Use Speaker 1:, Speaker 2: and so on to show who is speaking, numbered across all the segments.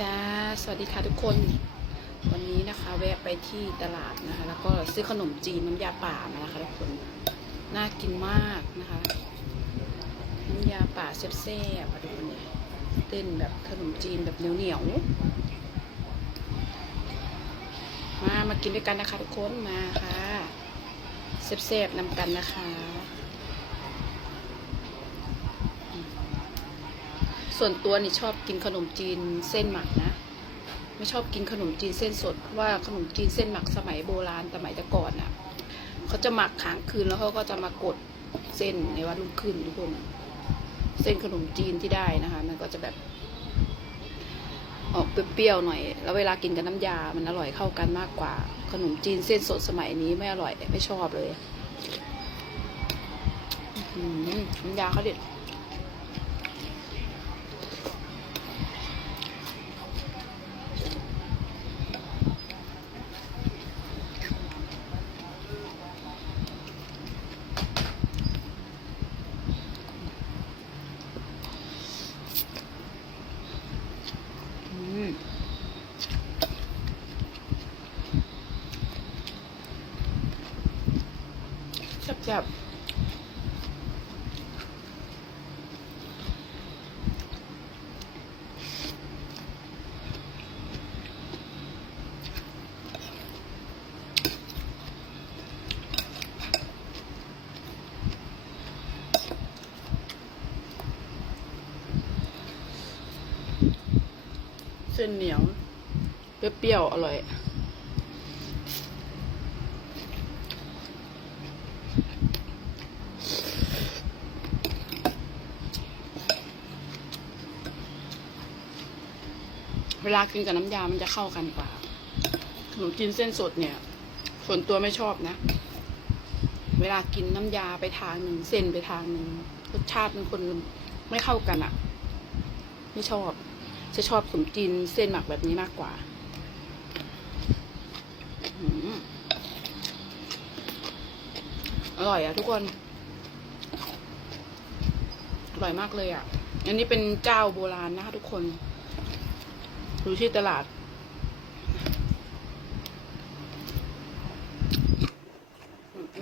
Speaker 1: จ้า สวัสดีค่ะทุกคน วันนี้นะคะแวะไปที่ตลาดนะคะ แล้วก็ซื้อขนมจีนน้ำยาป่ามานะคะทุกคน น่ากินมากนะคะ น้ำยาป่าแซ่บๆค่ะทุกคนเนี่ยเต้นแบบขนมจีนแบบเหนียวๆ มา มากินด้วยกันนะคะทุกคน มาค่ะแซ่บๆนำกันนะคะ ส่วนตัวนี่ชอบกินขนมจีนเส้นหมักนะ ไม่ชอบกินขนมจีนเส้นสดเพราะว่าขนมจีนเส้นหมักสมัยโบราณสมัยแต่ก่อนอะเขาจะหมักค้างคืนแล้วเขาก็จะมากดเส้นในวันรุ่งขึ้นทุกคนเส้นขนมจีนที่ได้นะคะ มันก็จะแบบ ออกเปรี้ยวๆหน่อย แล้วเวลากินกับน้ำยา มันอร่อยเข้ากันมากกว่า ขนมจีนเส้นสดสมัยนี้ไม่อร่อยไม่ชอบเลยน้ำยาเขาเด็ด อืมแซ่บเส้นเหนียวเปรี้ยวๆอร่อย เวลากินกับน้ำยามันจะเข้ากันกว่าขนมจีนเส้นสดเนี่ย ส่วนตัวไม่ชอบนะ เวลากินน้ำยาไปทางหนึ่งเส้นไปทางหนึ่งรสชาติมันคนไม่เข้ากันอะ่ะ ไม่ชอบ จะชอบขนมจีนเส้นหมักแบบนี้มากกว่าอร่อยอะทุกคน อร่อยมากเลยอะ อันนี้เป็นเจ้าโบราณนะคะทุกคน อยู่ที่ตลาด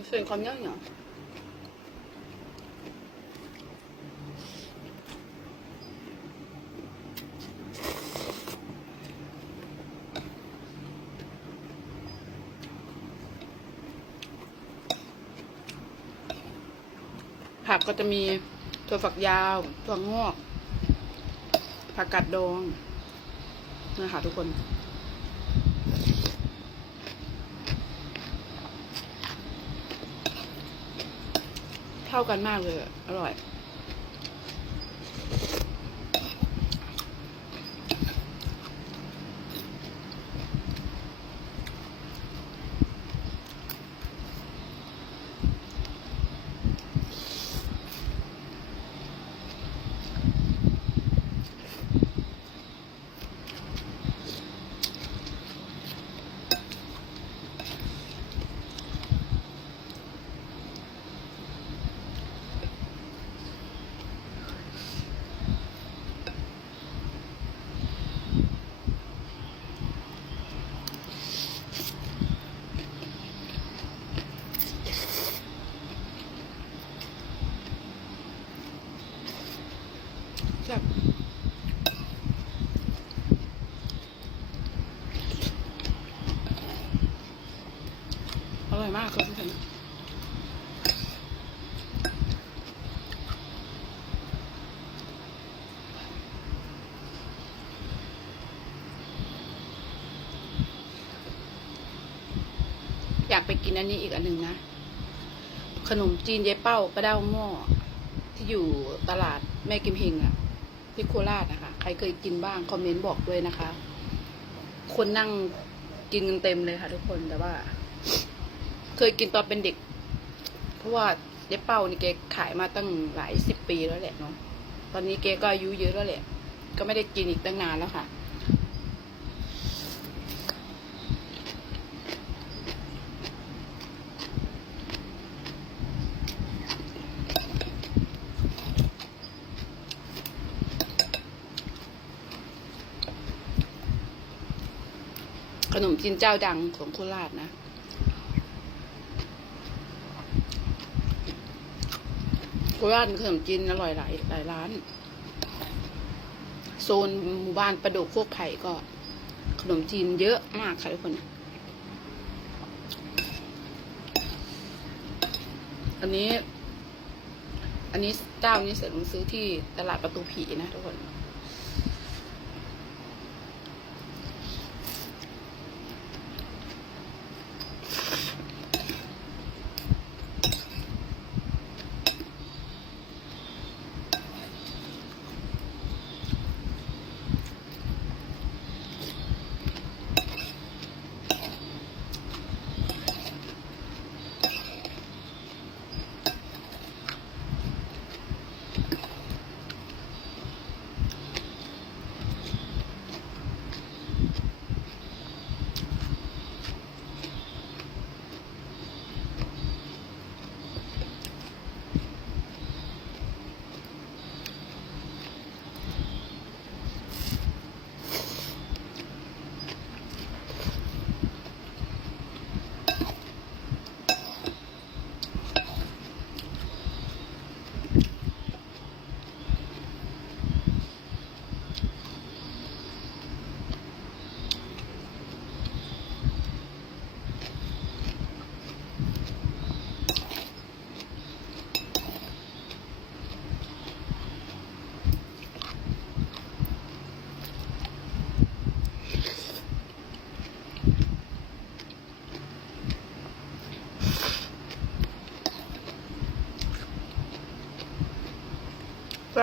Speaker 1: เส้นความเยอะเหนียผักก็จะมีถั่วฝักยาว ถั่วงอก ผักกาดดอง นะคะทุกคนเข้ากันมากเลยอะอร่อย แซ่บอ ร่อยมากครับทุกคนอยากไปกินอันนี้อีกอันหนึ่งนะ ขนมจีนเยเป้ากระเด้าหม้อที่อยู่ตลาดแม่กิมเฮงอะที่โคราชนะคะ ใครเคยกินบ้าง คอมเมนต์บอกด้วยนะคะ คนนั่งกินกันเต็มเลยค่ะทุกคนแต่ว่า เคยกินตอนเป็นเด็ก เพราะว่าเจ๊เป้านี่แกขายมาตั้งหลายสิบปีแล้วแหละเนาะตอนนี้แกก็อายุเยอะแล้วแหละ ก็ไม่ได้กินอีกตั้งนานแล้วค่ะขนมจีนเจ้าดังของโคราชนะ โคราชขนมจีนอร่อยหลายหลายร้าน โซนหมู่บ้านประโดกโคกไผ่ก็ ขนมจีนเยอะมากค่ะทุกคน อันนี้ อันนี้เจ้านี้เสร็จผมซื้อที่ตลาดประตูผีนะทุกคน แ